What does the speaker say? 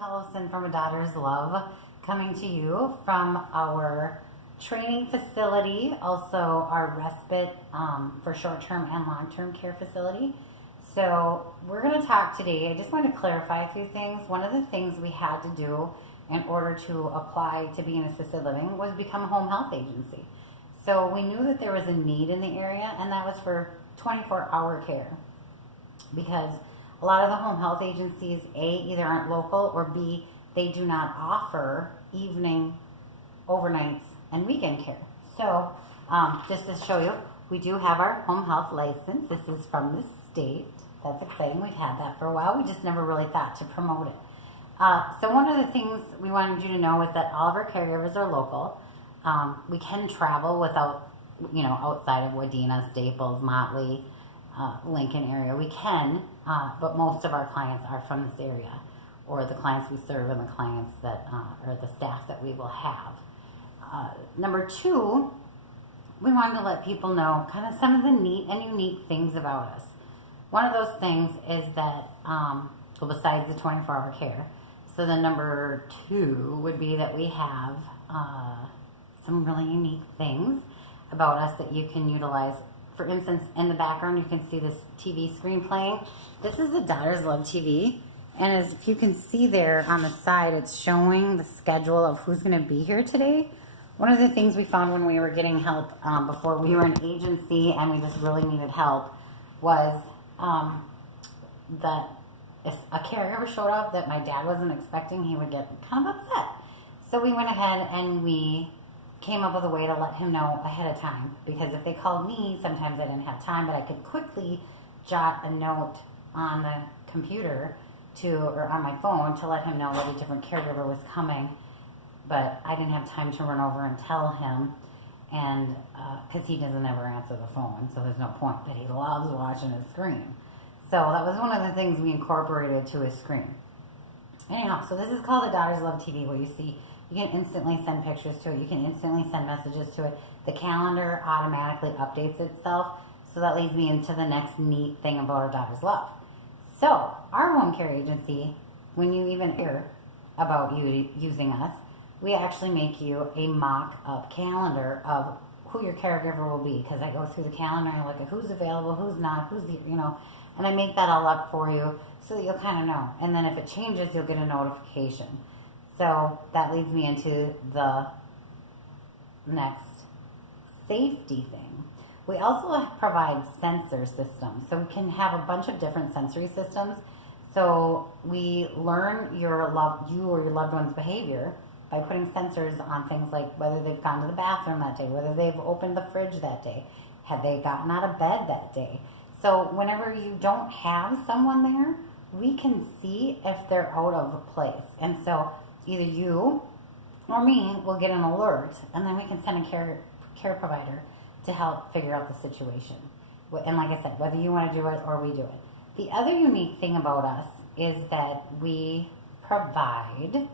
Tellefson from A Daughter's Love, coming to you from our training facility, also our respite for short-term and long-term care facility. So we're going to talk today. I just want to clarify a few things. One of the things we had to do in order to apply to be in assisted living was become a home health agency. So we knew that there was a need in the area, and that was for 24-hour care, because a lot of the home health agencies, A, either aren't local, or B, they do not offer evening, overnights, and weekend care. So just to show you, we do have our home health license. This is from the state. That's exciting. We've had that for a while. We just never really thought to promote it. So one of the things we wanted you to know is that all of our caregivers are local. We can travel without, outside of Wadena, Staples, Motley, Lincoln area. We can, but most of our clients are from this area, or the clients we serve and the clients that, or the staff that we will have. Number two, we wanted to let people know kind of some of the neat and unique things about us. One of those things is that, besides the 24-hour care, so the number two would be that we have some really unique things about us that you can utilize. For instance, in the background, you can see this TV screen playing. This is the Daughter's Love TV. And as if you can see there on the side, it's showing the schedule of who's going to be here today. One of the things we found when we were getting help before we were an agency and we just really needed help was that if a caregiver showed up that my dad wasn't expecting, he would get kind of upset. So we went ahead and we came up with a way to let him know ahead of time, because if they called me, sometimes I didn't have time, but I could quickly jot a note on the computer or on my phone to let him know that a different caregiver was coming, but I didn't have time to run over and tell him, and because he doesn't ever answer the phone, so there's no point, but he loves watching his screen. So that was one of the things we incorporated to his screen. Anyhow, so this is called the Daughter's Love TV, where you see you can instantly send pictures to it. You can instantly send messages to it. The calendar automatically updates itself. So that leads me into the next neat thing about our Daughter's Love. So our home care agency, when you even hear about you using us, we actually make you a mock-up calendar of who your caregiver will be. Because I go through the calendar and look at who's available, who's not, and I make that all up for you so that you'll kind of know. And then if it changes, you'll get a notification. So that leads me into the next safety thing. We also provide sensor systems. So we can have a bunch of different sensory systems. So we learn you or your loved one's behavior by putting sensors on things like whether they've gone to the bathroom that day, whether they've opened the fridge that day, have they gotten out of bed that day. So whenever you don't have someone there, we can see if they're out of place. And so either you or me will get an alert, and then we can send a care provider to help figure out the situation. And like I said, whether you want to do it or we do it. The other unique thing about us is that we provide